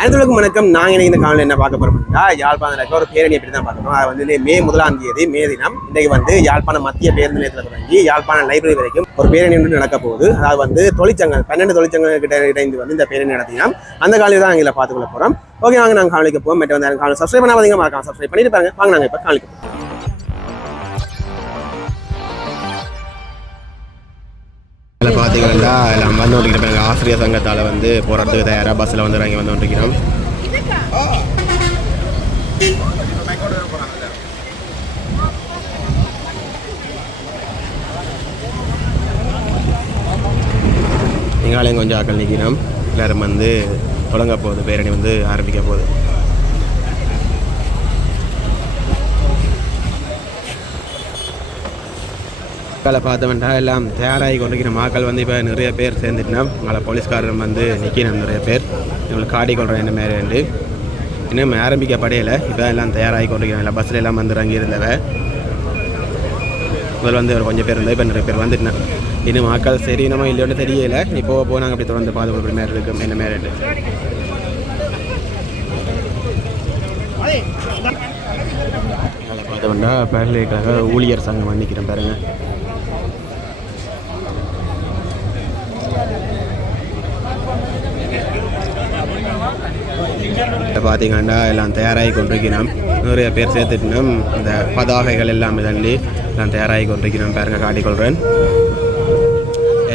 அனைத்துலக்கும் வணக்கம். நாங்கள் இன்னைக்கு இந்த காலையில் என்ன பார்க்க போறோம்னா யாழ்ப்பாணத்தில் இருக்க ஒரு பேரணி எப்படி தான் பார்க்கணும். அது வந்து மே முதலாம் தேதி மே தினம் இன்றைக்கு வந்து யாழ்ப்பாணம் மத்திய பேருந்து நிலையத்தில் தொடங்கி யாழ்ப்பாணம் லைப்ரரி வரைக்கும் ஒரு பேரணி ஒன்று நடக்க போகுது. அதாவது வந்து தொழிற்சங்கம் பன்னெண்டு தொழிற்சங்கங்கள் கிட்ட இணைந்து வந்து இந்த பேரணி நடத்தினோம். அந்த காலையில் தான் எங்களை பார்த்துக்கொள்ள போகிறோம் ஓகே வாங்க நாங்கள் காலைக்கு போவோம். மற்ற வந்து காலை சப்ஸ்கிரைப் பண்ணாதீங்க மறக்காம சப்ஸ்கிரைப் பண்ணிட்டு பாருங்க. வாங்க நாங்கள் இப்போ காலைக்கு போகிறோம் பார்த்தீங்கன்னா எல்லாம் வந்து கொண்டிருக்கிறோம் ஆசிரியர் சங்கத்தால் வந்து போராட்டத்துக்கு தயாராக பஸ்ஸில் வந்து இறங்கி வந்து கொண்டிருக்கிறோம். எங்களாலையும் கொஞ்சம் ஆக்கள் நிற்கிறோம். எல்லாரும் வந்து தொடங்க போகுது. பேரணி வந்து ஆரம்பிக்க போகுது. மக்களை பார்த்தவன்டா எல்லாம் தயாராகி கொண்டிருக்கிற மக்கள் வந்து இப்போ நிறைய பேர் சேர்ந்துட்டோம் மழை போலீஸ்காரன் வந்து நிற்கணும் நிறைய பேர். இவங்களுக்கு காடி கொள்கிறேன் என்ன மாரி உண்டு இன்னும் ஆரம்பிக்கப்படையில. இப்போ எல்லாம் தயாராகி கொண்டிருக்கிறோம் எல்லாம் பஸ்ஸில் எல்லாம் வந்து இறங்கி இருந்தவ முதல் வந்து ஒரு கொஞ்சம் பேர் இருந்தால் இப்போ நிறைய பேர் வந்துட்டேன். இன்னும் மக்கள் சரி நம்ம இல்லையோன்னு தெரியல. நீ போக போனாங்க அப்படி தொடர்ந்து பாதுகாப்பு மாதிரி இருக்கும். என்ன மாரி உண்டு அதில் பார்த்தோம்னா ஊழியர் சங்கம் வந்திக்கிறேன் பாருங்கள் பார்த்தீங்கன்னா எல்லாம் தயாராகி கொண்டிருக்கிறோம். நிறைய பேர் சேர்த்துட்டினோம் இந்த பதாகைகள் எல்லாம் தள்ளி எல்லாம் தயாராகி கொண்டிருக்கிறோம். பாருங்க காட்டிக்கொள்கிறேன்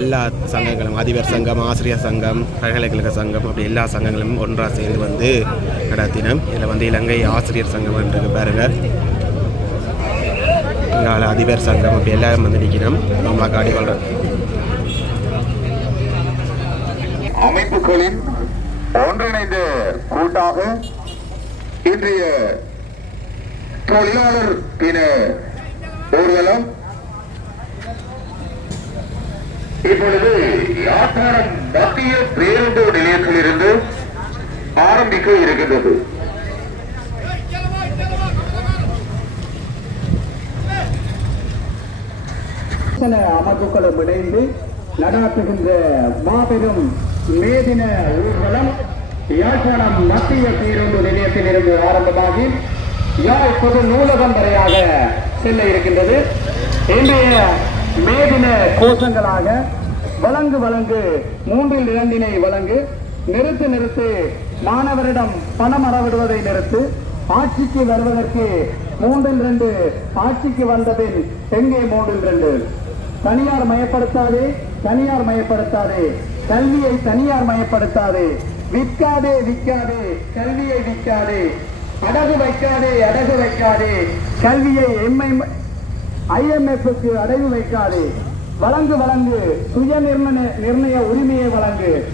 எல்லா சங்கங்களும் அதிபர் சங்கம் ஆசிரியர் சங்கம் பல்கலைக்கழக சங்கம் அப்படி எல்லா சங்கங்களும் ஒன்றாக சேர்ந்து வந்து நடத்தினோம். இதில் வந்து இலங்கை ஆசிரியர் சங்கம் என்று பாருங்க. எங்களால் அதிபர் சங்கம் அப்படி எல்லாரும் வந்து நிற்கணும் நம்ம காட்டிக்கொள்கிறேன் அமைப்புகளின் ஒன்றிணைந்து கூட்டாக இன்றைய தொழிலாளர் தின ஊர்வலம் இப்பொழுது யாழ்ப்பாணம் மத்திய பேருந்து நிலையத்தில் இருந்து ஆரம்பிக்க இருக்கின்றது. அமைப்புகளும் இணைந்து நடாத்துகின்ற மாபெரும் மேதின ஊர்வலம் யாழ்ப்பாணம் மத்திய பேருந்து நிலையத்தில் இருந்து ஆரம்பமாகி யாழ் பொது நூலகம் வரையாக செல்ல இருக்கின்றது. இன்றைய மேதின கோஷங்களாக வழங்கு வழங்கு மூன்றில் இரண்டினை வழங்கு. நிறுத்து நிறுத்து மாணவரிடம் பணம் அறவிடுவதை நிறுத்து ஆட்சிக்கு வருவதற்கு மூன்றில் ரெண்டு ஆட்சிக்கு வந்தபின் எங்கே மூன்றில் ரெண்டு தனியார் மயப்படுத்தாதே தனியார் மயப்படுத்தாதே. கல்வியை தனியார் மயப்படுத்தாதே. விற்காதே விற்காதே. கல்வியை விற்காதே. அடகு வைக்காதே அடகு வைக்காதே. கல்வியை எம்ஐ ஐஎம்எஃப்க்கு அடைவு வைக்காதே. வழங்கு வழங்கு. சுய நிர்ணய நிர்ணய உரிமையை வழங்கு.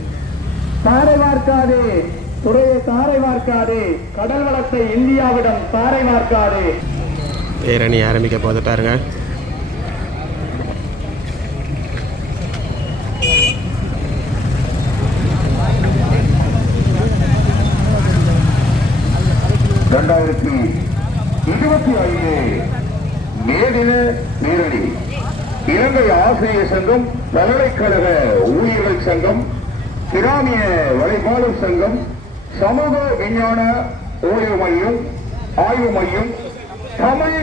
தாரை வார்க்காதே. துறையை தாரை வார்க்காதே. கடல் வளத்தை இந்தியாவிடம் தாரை வார்க்காதே. பேரணி ஆரம்பிக்க போது இரண்டாயிரத்தி இருபத்தி ஐந்து மேதின நேரடி இலங்கை ஆசிரியர் சங்கம் பல்கலைக்கழக ஊழியர்கள் சங்கம் கிராமிய வலைபாளர் சங்கம் சமூக விஞ்ஞான ஓய்வு மையம் ஆய்வு மையம் தமிழ்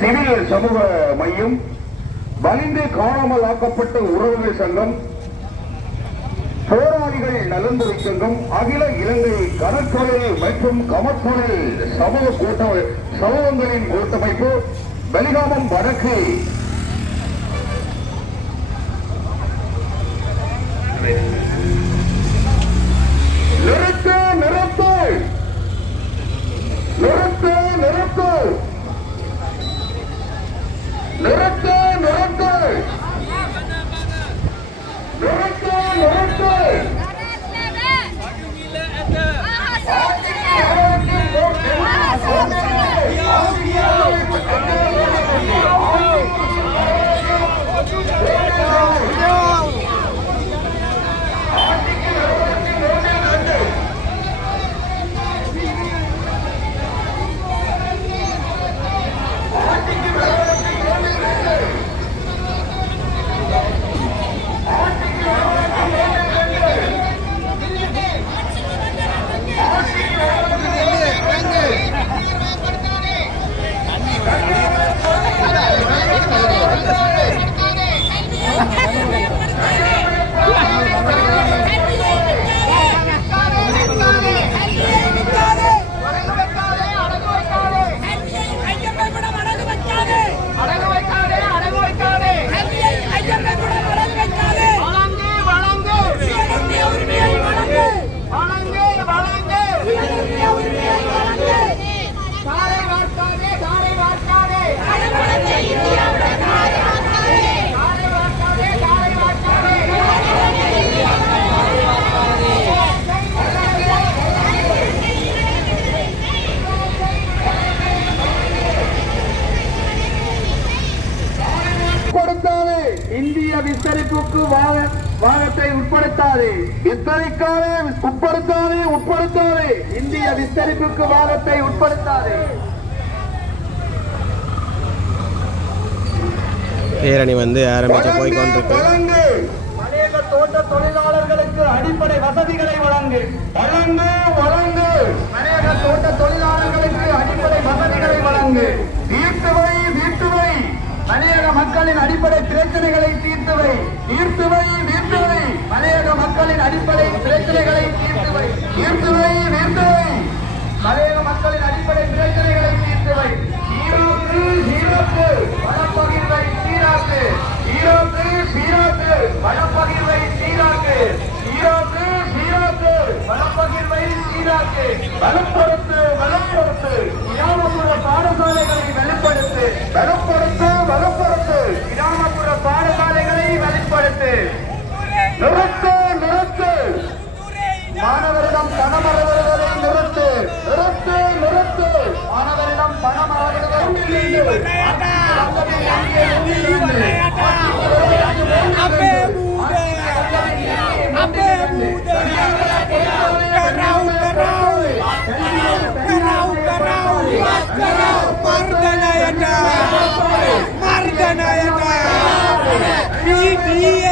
சிவில் சமூக மையம் வலிந்து காணாமல் ஆக்கப்பட்ட உறவுகள் சங்கம் போராளிகள் நலன்புரி அகில இலங்கை கடற்தொழில் மற்றும் கமத்தொழில் சமூக கூட்ட சமூகங்களின் கூட்டமைப்பு பெலிகாமம் வடக்கு கொடுத்தாலே இந்திய விஸ்தரிப்புக்கு வாழ உட்படுத்தாதே. விஸ்தரிக்காதே உட்படுத்தாதே உட்படுத்தாதே. இந்திய விஸ்தரிப்புக்கு வாதத்தை உட்படுத்தாதே. பேரணி வந்து ஆரம்பிச்சு போய் கொண்டிருக்கு வழங்கு. மலையக தோட்ட தொழிலாளர்களுக்கு அடிப்படை வசதிகளை வழங்கு. வழங்கு வழங்கு. மலையக தோட்ட தொழிலாளர்களுக்கு அடிப்படை வசதிகளை வழங்கு. மலையக மக்களின் அடிப்படை பிரச்சனைகளை தீர்த்துவை. தீர்த்துவை தீர்த்துவை. மலையக மக்களின் அடிப்படை பிரச்சனைகளை தீர்த்துவை. தீர்த்துவை தீர்த்துவை. மலையக மக்களின் அடிப்படை பிரச்சனைகளை தீர்த்துவை. ஈரோக்கு ஈரோக்கு வனப்பகிர்வை சீராக்கு. ஈரோக்கு சீராக்கு. வனப்பகிர்வை சீராக்கு. சீராக்கு சீராக்கு. வனப்பகிர்வை சீராக்கு. வனப்பகிர்வை வெளிப்படுத்து நிறுத்து நிறுத்து. மாணவரிடம் பணம் அறவிடுவதை நிறுத்து நிறுத்து. நிறுத்து. மாணவரிடம் பணம் அறவிடுவதை ஆட்சிக்கு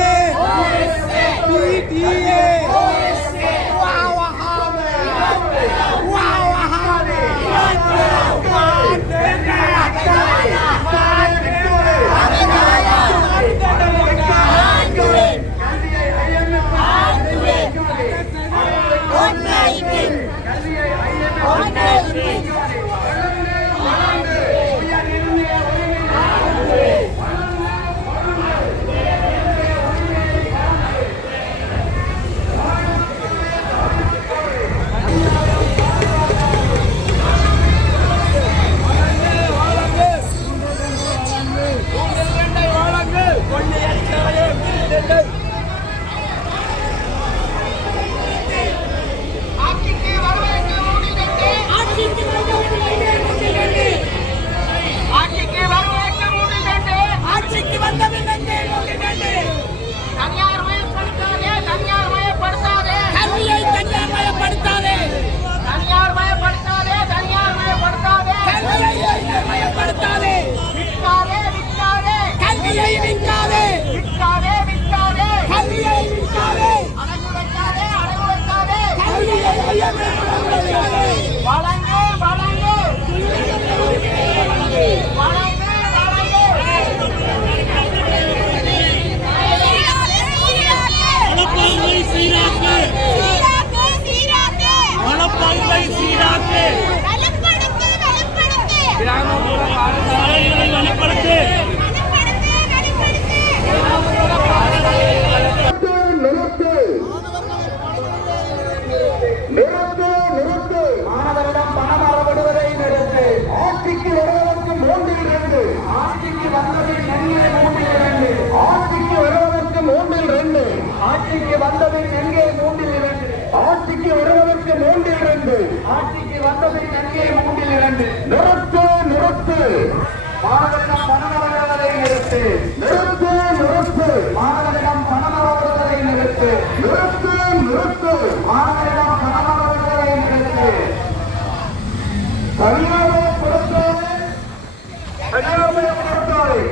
பணம் அறவிடுவதை எடுத்து நிறுத்து நிறுத்து மாணவரிடம் பணம் அறவிடுவதை நிறுத்து நிறுத்து நிறுத்து மாணவரிடம் பணம் அறவிடுவதை நிறுத்து தனியார்மயப்படுத்தாதே தனியார்மயப்படுத்தாதே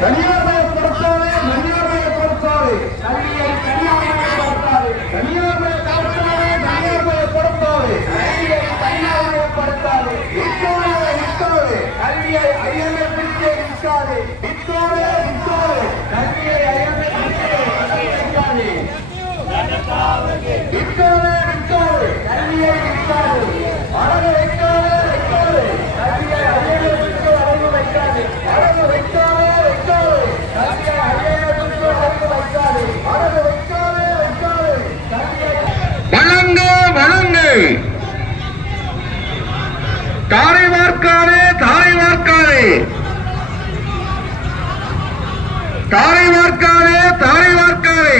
தனியார்மயப்படுத்தாதே தனியார்மயப்படுத்தாதே கல்வியை தனியார்மயப்படுத்தாது தனியார்மயப்படுத்தாதே தனியார்மயப்படுத்தாதே கல்வியை தனியார்மயப்படுத்தாது விற்காதே விற்காதே கல்வியை ஐஎம்எஃப்க்கு விற்காது விற்காதே விற்காதே கல்வியை ஐஎம்எஃப்க்கு விற்காது விற்காதே விற்காதே கல்வியை விற்காது அழகு வைக்காதே வைக்காதே கல்வியை ஐஎம்எஃப்க்கு அழகு வைக்காது அழகு வைக்காதே வைக்காதே கல்வியை ஐஎம்எஃப்க்கு அழகு வைக்காது அழகு வைக்காதே வைக்காதே கல்வியை வழங்கு வழங்கு தாரை வார்க்காதே தாரை வார்க்காதே தாரை வார்க்காதே தாரை வார்க்காதே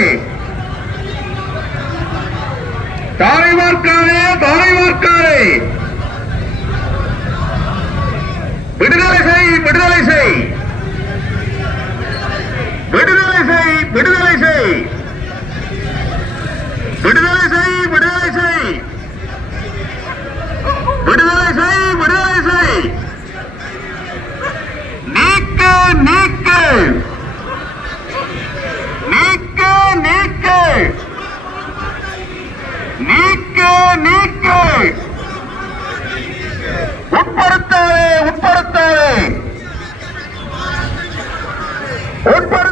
தாரை வார்க்காதே தாரை வார்க்காதே விடுதலை செய் விடுதலை செய் விடுதலை செய் விடுதலை செய் விடுதலை செய் விடுதலை செய். நீக்கு நீக்கு. நீக்கு நீக்கு. நீக்கு நீக்கு. உட்படுத்தாதே உட்படுத்தாதே. உட்படு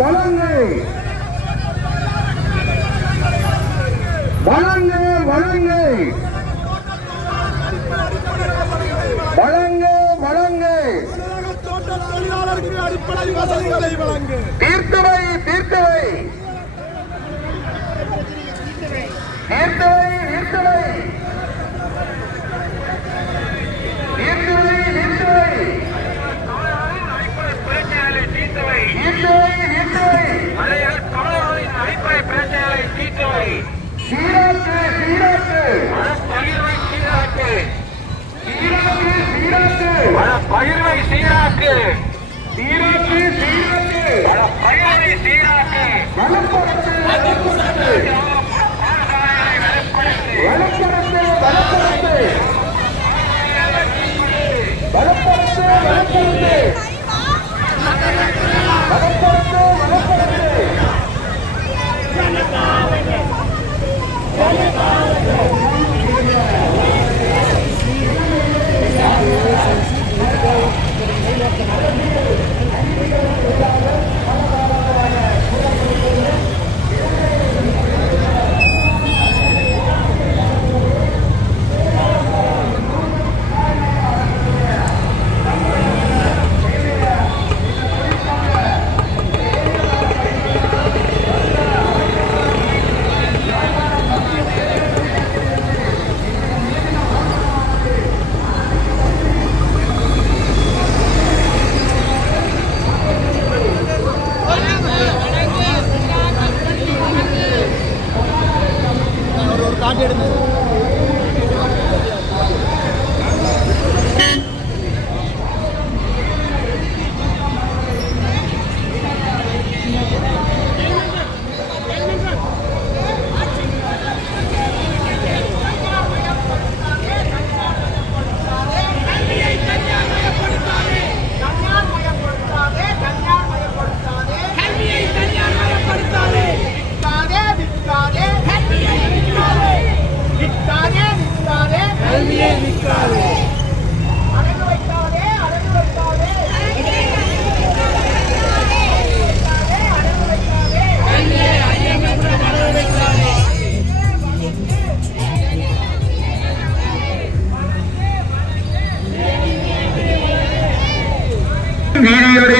வழங்கு வழங்கு வழங்கு சீராக்கு. சீராக்கு சீராக்கு. பயிரை சீராக்கு. வளப்பரத்து வளப்பரத்து வளப்பரத்து வளப்பரத்து வளப்பரத்து வளப்பரத்து வலப்பரத்து வலப்பரத்து கல்வியை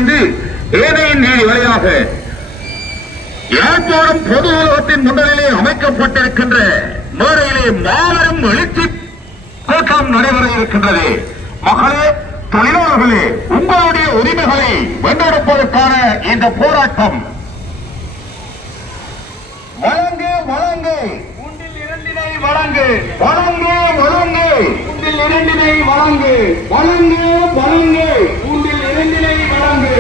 நீதியடைந்து ஏனையின் நீதி வழியாக யாழ்ப்பாணம் பொது உலகத்தின் முன்னணியிலே அமைக்கப்பட்டிருக்கின்ற மேடையிலே மாபெரும் எழுச்சி கூட்டம் நடைபெற இருக்கின்றது. மகளே தொழிலாளர்களே உங்களுடைய உரிமைகளை வென்றெடுப்பதற்கான இந்த போராட்டம். வழங்கு வழங்கு. உண்டில் இரண்டினை வழங்கு. வழங்கு வழங்கு. உண்டில் இரண்டினை வழங்கு. வழங்கு வழங்கு. உண்டில் இரண்டினை வழங்கு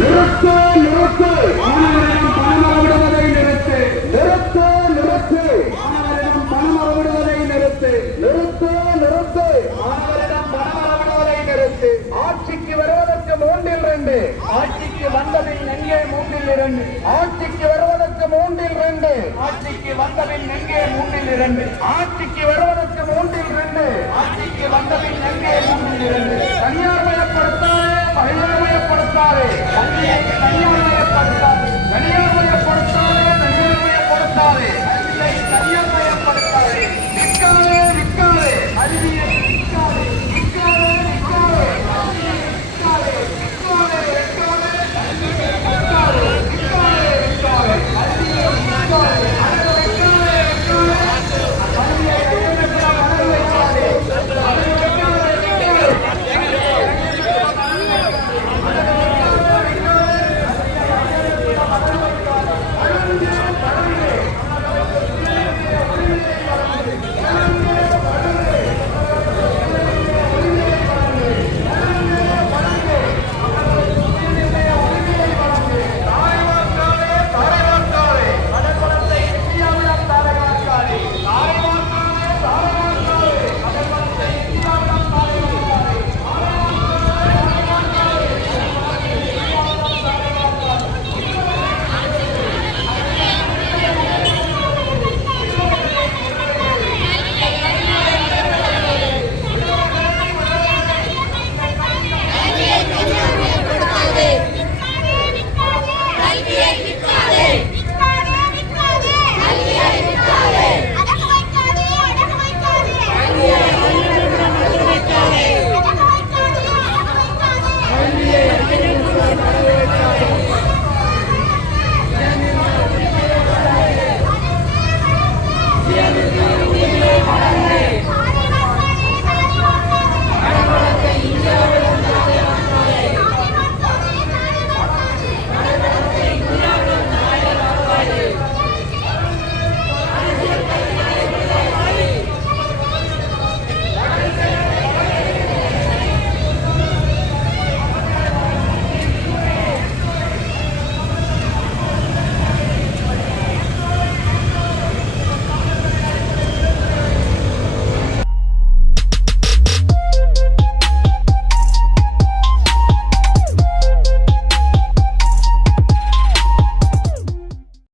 நிறுத்து நிறுத்து. மாணவரிடம் பணம் அளவிடுவதை நிறுத்து. நிறுத்து நிறுத்து. மாணவரிடம் பணம் அளவிடுவதை நிறுத்து. நிறுத்து நிறுத்து. மாணவரிடம் பணம் அளவிடுவதை நிறுத்து. ஆட்சிக்கு வருவதற்கு மூன்றில் ரெண்டு. ஆட்சிக்கு வந்ததில் எங்கே மூன்றில் இரண்டு. ஆட்சிக்கு வருவதற்கு மூன்றில் ரெண்டு. ஆட்சிக்கு வந்தபின் எங்கே மூன்றில் இரண்டு. ஆட்சிக்கு வருவதற்கு மூன்றில் ரெண்டு. ஆட்சிக்கு வந்தபின் எங்கே மூன்றில் இரண்டு. தனியார் தனியார்மயப்படுத்தாதே பகிர்மயப்படுத்தாதே கல்வியை தனியார்மயப்படுத்தாதே தனியார்மயப்படுத்தாதே தனியார்மயப்படுத்தாதே